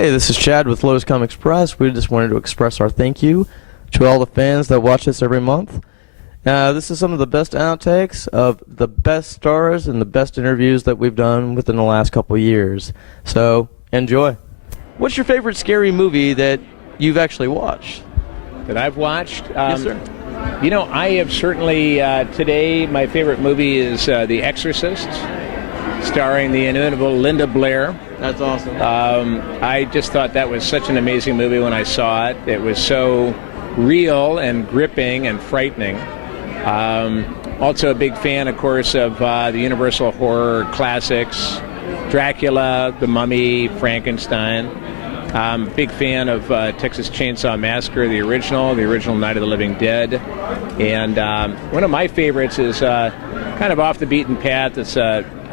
Hey, this is Chad with Lotus Comics Press. We just wanted to express our thank you to all the fans that watch us every month. This is some of the best outtakes of the best stars and the best interviews that we've done within the last couple of years. So, enjoy. What's your favorite scary movie that you've actually watched? That I've watched? Yes, sir. You know, I have certainly, today, my favorite movie is The Exorcist, starring the inimitable Linda Blair. That's awesome. I just thought that was such an amazing movie when I saw it. It was so real and gripping and frightening. Also a big fan, of course, of the Universal horror classics, Dracula, The Mummy, Frankenstein. Big fan of Texas Chainsaw Massacre, the original Night of the Living Dead. And one of my favorites is kind of off the beaten path. It's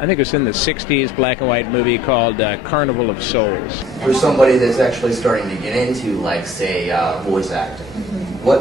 I think it was in the 60s, black and white movie called Carnival of Souls. For somebody that's actually starting to get into, like, say, voice acting, what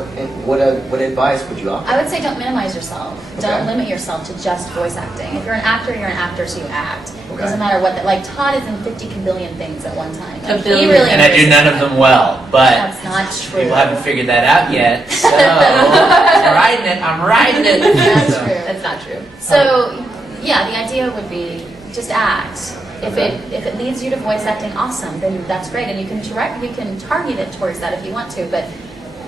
advice would you offer? I would say don't minimize yourself. Okay. Don't limit yourself to just voice acting. If you're an actor, you're an actor, so you act. Okay. Doesn't matter what. Like Todd is in 50 kabillion things at one time. Like, he Kabillion. really And I do none of them well, but That's not true. people haven't figured that out yet. So I'm riding it. That's true. That's not true. So, yeah, the idea would be just act. If it leads you to voice acting, awesome. Then that's great, and you can target it towards that if you want to. But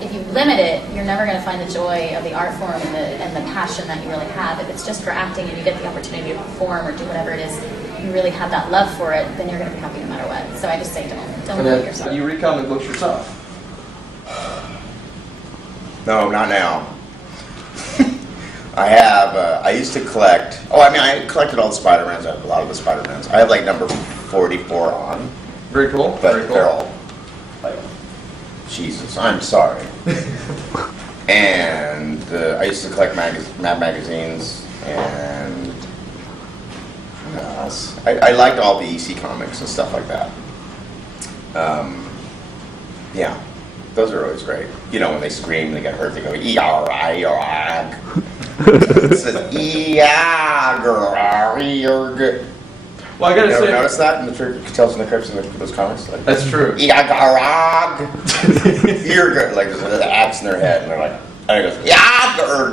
if you limit it, you're never going to find the joy of the art form and the passion that you really have. If it's just for acting and you get the opportunity to perform or do whatever it is, you really have that love for it, then you're going to be happy no matter what. So I just say don't limit yourself. You read comic books yourself? No, not now. I have, I used to collect, I collected all the Spider-Mans, I have a lot of the Spider-Mans. I have like number 44 on. Very cool. But Very cool. they're all, like, Jesus, I'm sorry. And I used to collect magazines, and what else? I liked all the EC comics and stuff like that. Yeah, those are always great. You know, when they scream, they get hurt, they go, E-R-I-R-I. It says, E-A-G-R-I-R-G. Well, I gotta You say, ever notice that in the Tales from the Crypts in those comics? Like, that's true. E-A-G-R-I-G. You're good. Like, there's an axe in their head, and they're like, and it goes, E-A-G-R-I.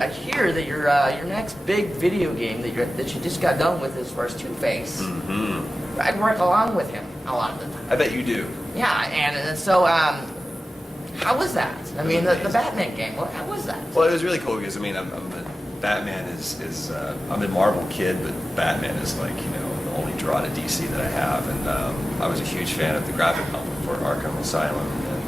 I hear that your next big video game that you just got done with is for Two-Face. Mm-hmm. I'd work along with him a lot of the time. I bet you do. Yeah, and so how was that? I mean, the Batman game. How was that? Well, it was really cool because Batman is I'm a Marvel kid, but Batman is like the only draw to DC that I have, and I was a huge fan of the graphic novel for Arkham Asylum, and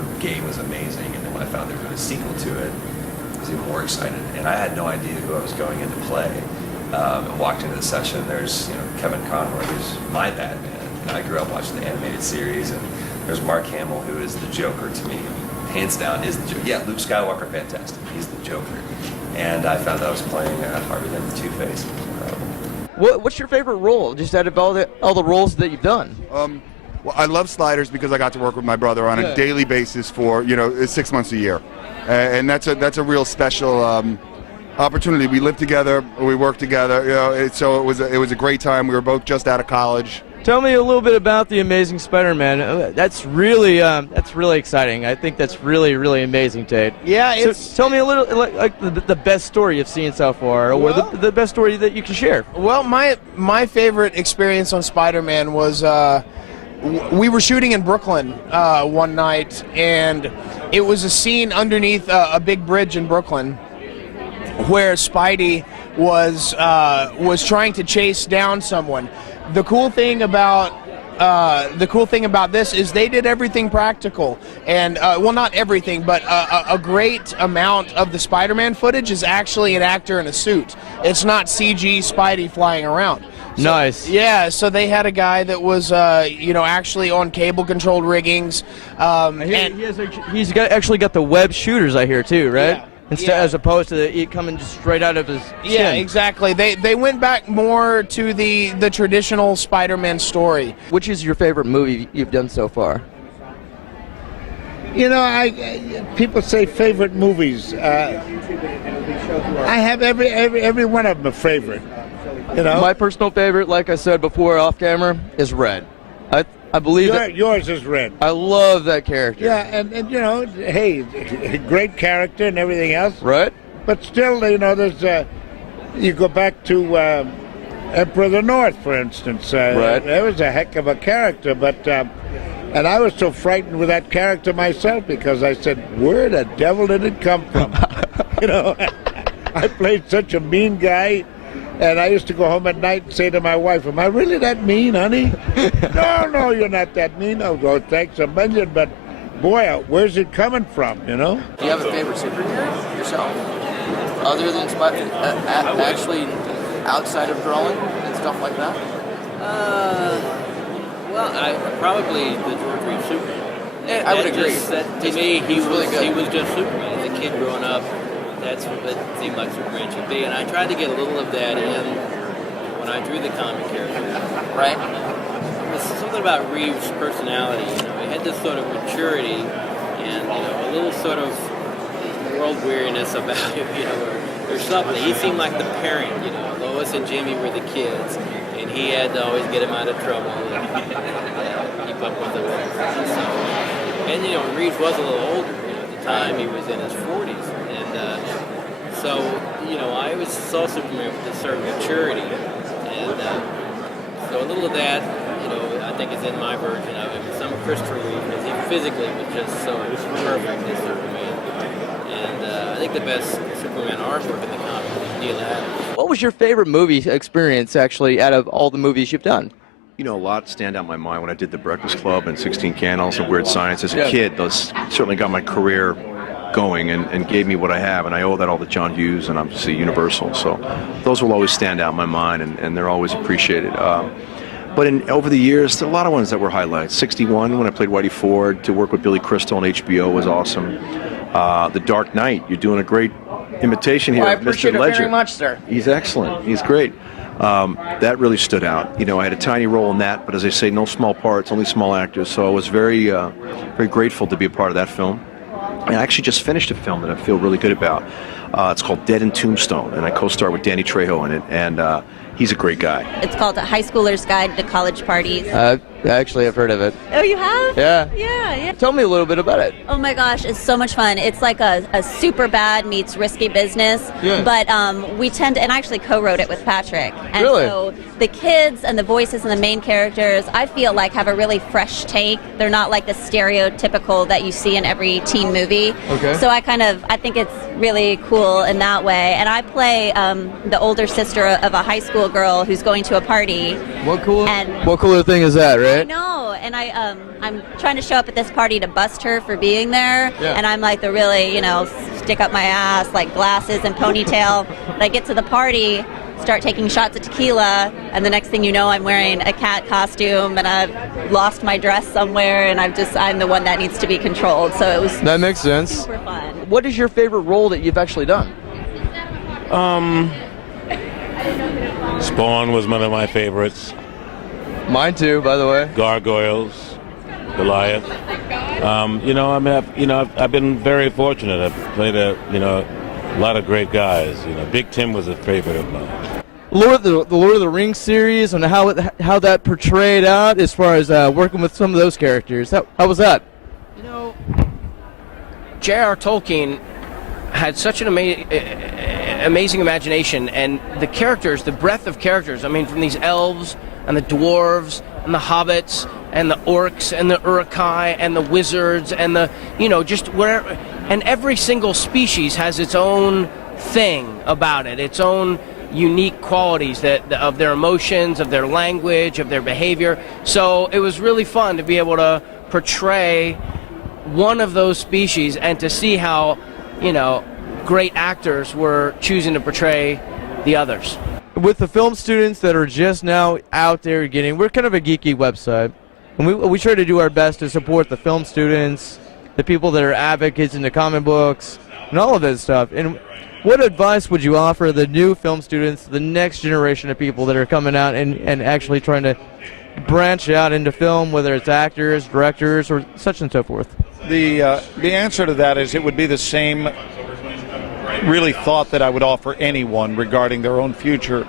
the game was amazing. And then when I found they were doing a sequel to it, I was even more excited. And I had no idea who I was going in to play. And walked into the session. There's Kevin Conroy, who's my Batman. And I grew up watching the animated series, and there's Mark Hamill, who is the Joker to me. Hands down is the Joker. Yeah, Luke Skywalker, fantastic. He's the Joker. And I found that I was playing Harvey Dent the Two-Face. It was incredible. What's your favorite role, just out of all the roles that you've done? Well, I love Sliders because I got to work with my brother on a daily basis for 6 months a year, and that's a real special opportunity. We lived together, we worked together. So it was a great time. We were both just out of college. Tell me a little bit about the Amazing Spider-Man. That's really exciting. I think that's really, really amazing, Tate. Yeah, so tell me a little, like the best story you've seen so far, or the best story that you can share. Well, my favorite experience on Spider-Man was we were shooting in Brooklyn one night, and it was a scene underneath a big bridge in Brooklyn where Spidey was trying to chase down someone. The cool thing about this is they did everything practical, and not everything, but a great amount of the Spider-Man footage is actually an actor in a suit. It's not CG Spidey flying around. So, nice. Yeah, so they had a guy that was actually on cable-controlled riggings. He's actually got the web shooters, I hear, too, right? Yeah. As opposed to it coming just straight out of his skin. Yeah, exactly. They went back more to the traditional Spider-Man story. Which is your favorite movie you've done so far? People say favorite movies. I have every one of them a favorite. You know? My personal favorite, like I said before off camera, is Red. I believe yours is Red. I love that character. Yeah, and you know, hey, great character and everything else. Right. But still, you know, there's you go back to Emperor of the North, for instance. Right. That was a heck of a character, but and I was so frightened with that character myself because I said, where the devil did it come from? You know, I played such a mean guy. And I used to go home at night and say to my wife, am I really that mean, honey? No, you're not that mean. I'll go, thanks a million, but boy, where's it coming from, you know? Do you have a favorite superhero yourself? Other than actually outside of drawing and stuff like that? Well, probably the George Reeves Superman. Yeah, I would agree. To me, he was really good. He was just Superman. As a kid growing up, that's what it seemed like Superman should be. And I tried to get a little of that in when I drew the comic characters. Right. There's something about Reeves' personality. You know, he had this sort of maturity and a little sort of world weariness about him. You know, or something. He seemed like the parent. You know, Lois and Jimmy were the kids, and he had to always get him out of trouble and keep up with the work. And Reeves was a little older. At the time, he was in his 40s. So, I always saw Superman with a certain maturity, and so a little of that, I think is in my version of him. Some Christopher Reeve, because he physically was just so perfect as Superman. And I think the best Superman artwork in the comics is Neil Adams. What was your favorite movie experience, actually, out of all the movies you've done? A lot stand out in my mind when I did The Breakfast Club and 16 Candles and Weird Science. As a kid, those certainly got my career going and gave me what I have, and I owe that all to John Hughes and obviously Universal. So those will always stand out in my mind, and they're always appreciated. But over the years, there are a lot of ones that were highlights. 61, when I played Whitey Ford, to work with Billy Crystal on HBO was awesome. The Dark Knight, you're doing a great imitation here Well, I of Mr. appreciate it Ledger. very much, sir. He's excellent. He's great. That really stood out. I had a tiny role in that, but as I say, no small parts, only small actors. So I was very, very grateful to be a part of that film. And I actually just finished a film that I feel really good about. It's called Dead in Tombstone, and I co-star with Danny Trejo in it, and he's a great guy. It's called A High Schooler's Guide to College Parties. Actually, I've heard of it. Oh, you have? Yeah. Yeah. Tell me a little bit about it. Oh my gosh, it's so much fun. It's like a super bad meets risky business. Yeah. But we tend to, and I actually co-wrote it with Patrick. And Really? so the kids and the voices and the main characters, I feel like have a really fresh take. They're not like the stereotypical that you see in every teen movie. Okay. So I think it's really cool in that way. And I play the older sister of a high school girl who's going to a party. What cooler thing is that, right? I know, and I'm trying to show up at this party to bust her for being there, and I'm like the really, stick up my ass, like glasses and ponytail. But I get to the party, start taking shots of tequila, and the next thing you know, I'm wearing a cat costume, and I've lost my dress somewhere, and I'm the one that needs to be controlled. So it was That makes sense. super fun. What is your favorite role that you've actually done? Spawn was one of my favorites. Mine too, by the way. Gargoyles, Goliath. I've been very fortunate. I've played a lot of great guys. Big Tim was a favorite of mine. The Lord of the Rings series and how that portrayed out as far as working with some of those characters. How was that? J.R. Tolkien had such an amazing imagination, and the characters, the breadth of characters, from these elves and the dwarves and the hobbits and the orcs and the urukai and the wizards and the, just wherever, and every single species has its own thing about it, its own unique qualities of their emotions, of their language, of their behavior. So it was really fun to be able to portray one of those species and to see how, great actors were choosing to portray the others. With the film students that are just now out there we're kind of a geeky website, and we try to do our best to support the film students, the people that are advocates in the comic books, and all of that stuff. And what advice would you offer the new film students, the next generation of people that are coming out and actually trying to branch out into film, whether it's actors, directors, or such and so forth? The answer to that is it would be the same really thought that I would offer anyone regarding their own future.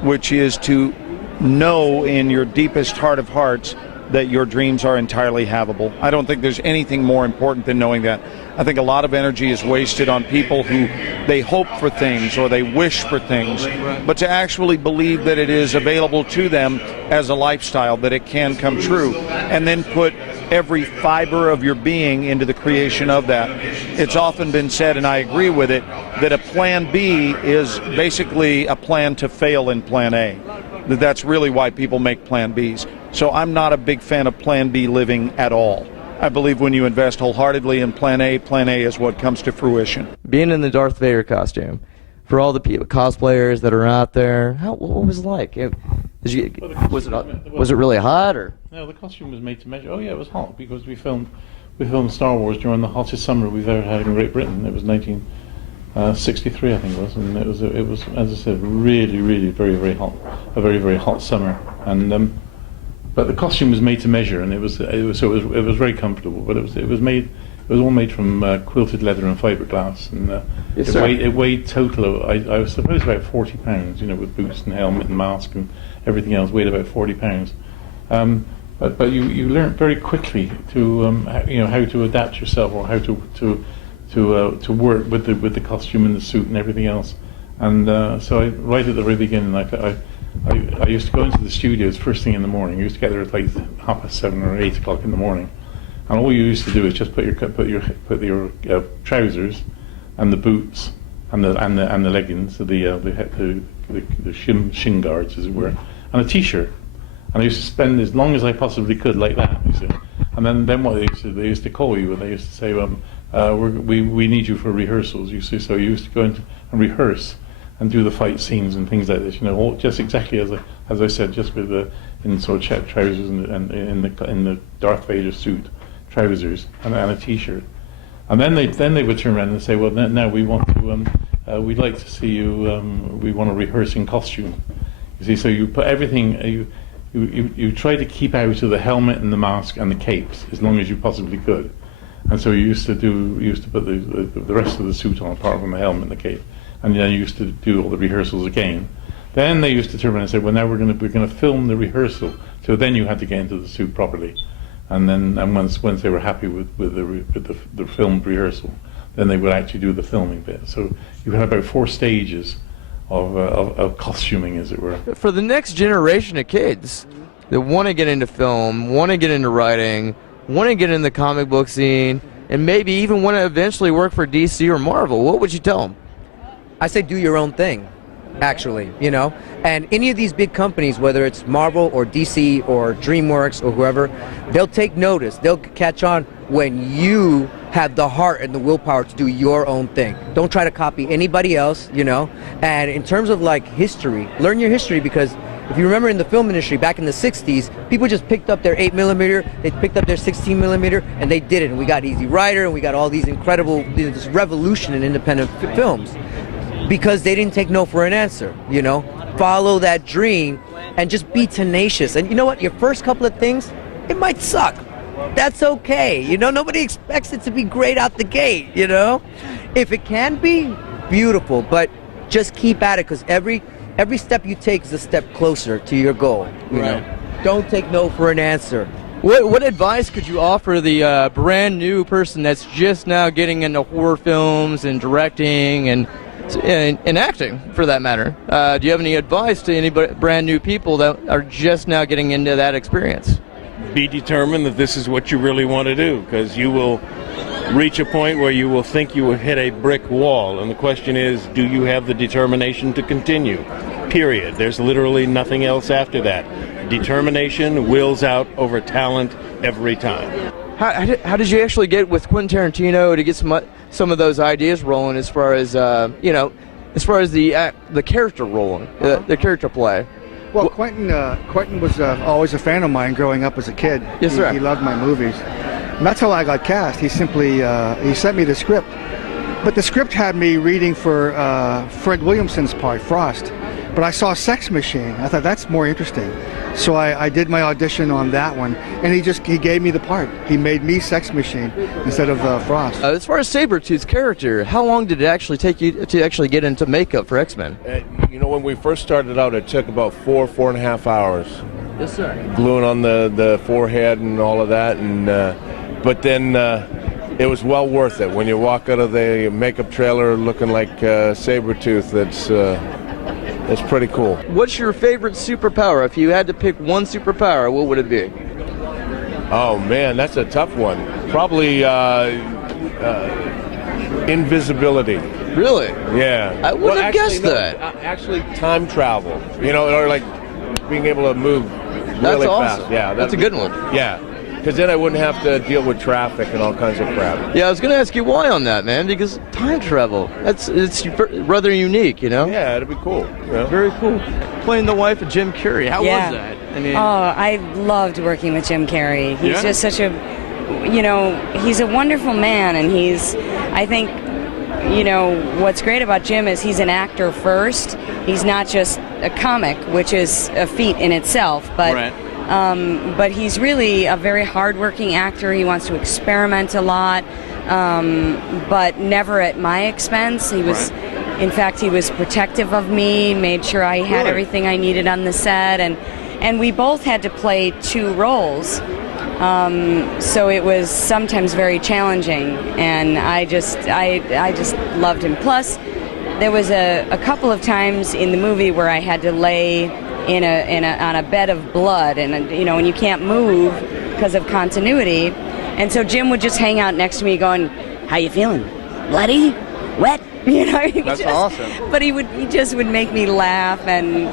which is to know in your deepest heart of hearts that your dreams are entirely havable. I don't think there's anything more important than knowing that. I think a lot of energy is wasted on people who they hope for things or they wish for things, but to actually believe that it is available to them as a lifestyle, that it can come true, and then put every fiber of your being into the creation of that. It's often been said, and I agree with it, that a plan B is basically a plan to fail in plan A. That's really why people make plan Bs. So I'm not a big fan of plan B living at all. I believe when you invest wholeheartedly in plan A is what comes to fruition. Being in the Darth Vader costume, for all the cosplayers that are out there, what was it like? Was it really hot, or? No, the costume was made to measure. Oh yeah, it was hot because we filmed Star Wars during the hottest summer we've ever had in Great Britain. It was 1963, I think it was, and it was, as I said, really, really very, very hot, a very, very hot summer, and but the costume was made to measure, and it was very comfortable. But it was all made from quilted leather and fiberglass, and it weighed total. I was supposed about 40 pounds, with boots and helmet and mask and everything else. Weighed about 40 pounds. But you learn very quickly to how to adapt yourself, or how to work with the costume and the suit and everything else. And so right at the very beginning, I used to go into the studios first thing in the morning. I used to get there at like 7:30 or 8 o'clock in the morning, and all you used to do is just put your trousers and the boots and the leggings, the shin guards, as it were, and a t-shirt. And I used to spend as long as I possibly could like that, you see. And then what they used to call you, and they used to say, we need you for rehearsals, you see. So you used to go in and rehearse and do the fight scenes and things like this, all just exactly as I said, just with in sort of trousers and in the Darth Vader suit, trousers and a t-shirt. And then they would turn around and say, well, now we want to we'd like to see you. We want to rehearse in costume. You see, so you put everything. You try to keep out of the helmet and the mask and the capes as long as you possibly could. And so you used to put the rest of the suit on, apart from the helmet and the cape. And then you used to do all the rehearsals again. Then they used to turn around and say, well, now we're going to film the rehearsal. So then you had to get into the suit properly. And once they were happy with the filmed rehearsal, then they would actually do the filming bit. So you had about 4 stages of costuming, as it were. For the next generation of kids that want to get into film, want to get into writing, want to get in the comic book scene, and maybe even want to eventually work for DC or Marvel, what would you tell them? I say do your own thing, actually, And any of these big companies, whether it's Marvel or DC or DreamWorks or whoever, they'll take notice. They'll catch on when you have the heart and the willpower to do your own thing. Don't try to copy anybody else, And in terms of history, learn your history, because if you remember in the film industry back in the 60s, people just picked up their 8mm, they picked up their 16mm, and they did it. And we got Easy Rider, and we got all these incredible, this revolution in independent films. Because they didn't take no for an answer, Follow that dream and just be tenacious. And you know what? Your first couple of things, it might suck. That's okay. Nobody expects it to be great out the gate, If it can be, beautiful. But just keep at it, because every step you take is a step closer to your goal, you know? Don't take no for an answer. What advice could you offer the brand new person that's just now getting into horror films and directing and acting, for that matter? Do you have any advice to any brand new people that are just now getting into that experience? Be determined that this is what you really want to do, because you will reach a point where you will think you will hit a brick wall, and the question is, do you have the determination to continue? Period. There's literally nothing else after that. Determination wills out over talent every time. How did you actually get with Quentin Tarantino to get some of those ideas rolling, as far as as far as the character rolling, the character play? Well, Quentin was always a fan of mine growing up as a kid. Yes, sir. He loved my movies. And that's how I got cast. He simply he sent me the script, but the script had me reading for Fred Williamson's part, Frost, But I saw Sex Machine. I thought that's more interesting. So I did my audition on that one, and he gave me the part. He made me Sex Machine instead of Frost. As far as Sabretooth's character, how long did it actually take you to actually get into makeup for X-Men? You know, when we first started out, it took about 4.5 hours. Yes, sir. Gluing on the forehead and all of that, and but then it was well worth it. When you walk out of the makeup trailer looking like Sabretooth, it's pretty cool. What's your favorite superpower? If you had to pick one superpower, what would it be? Oh man, that's a tough one. Probably invisibility. Really? Yeah. I wouldn't have guessed no, that. Actually, time travel. You know, or like being able to move That's really awesome. fast. Yeah, that's a good one. Yeah, because then I wouldn't have to deal with traffic and all kinds of crap. Yeah, I was going to ask you why on that, man, because time travel, it's rather unique, you know? Yeah, it'd be cool. Yeah. Very cool. Playing the wife of Jim Carrey, how was that? I mean, I loved working with Jim Carrey. He's just such a, he's a wonderful man, and I think, what's great about Jim is he's an actor first. He's not just a comic, which is a feat in itself, but but he's really a very hardworking actor. He wants to experiment a lot, but never at my expense. He was, in fact, he was protective of me, made sure I had everything I needed on the set, and we both had to play two roles. So it was sometimes very challenging, and I just loved him. Plus, there was a couple of times in the movie where I had to lay on a bed of blood, and when you can't move because of continuity, and so Jim would just hang out next to me, going, "How you feeling? Bloody? Wet?" That's awesome. But he just would make me laugh, and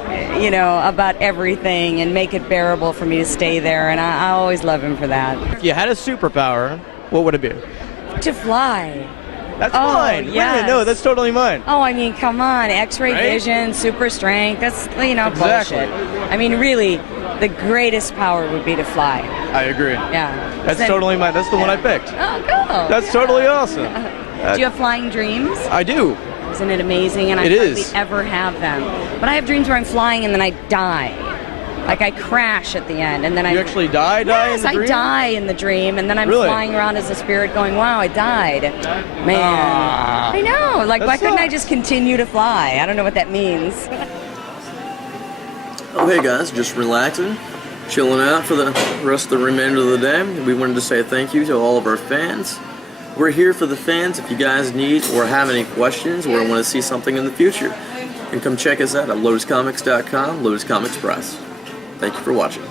about everything, and make it bearable for me to stay there, and I always love him for that. if you had a superpower, what would it be? To fly. That's mine. Wait a minute, no, that's totally mine. Oh, I mean, come on, X-ray vision, super strength, that's, bullshit. I mean, really, the greatest power would be to fly. I agree. Yeah. That's totally mine. That's the one I picked. Oh, cool. That's totally awesome. Do you have flying dreams? I do. Isn't it amazing? And I hardly ever have them. But I have dreams where I'm flying and then I die. Like I crash at the end, and then You actually die in the dream? Yes, I die in the dream, and then I'm Really? flying around as a spirit going, wow, I died. Man. I know. Like, why couldn't I just continue to fly? I don't know what that means. Oh, hey guys, just relaxing, chilling out for the rest of the remainder of the day. We wanted to say thank you to all of our fans. We're here for the fans. If you guys need or have any questions or want to see something in the future, you can come check us out at lotuscomics.com, Lotus Comics Press. Thank you for watching.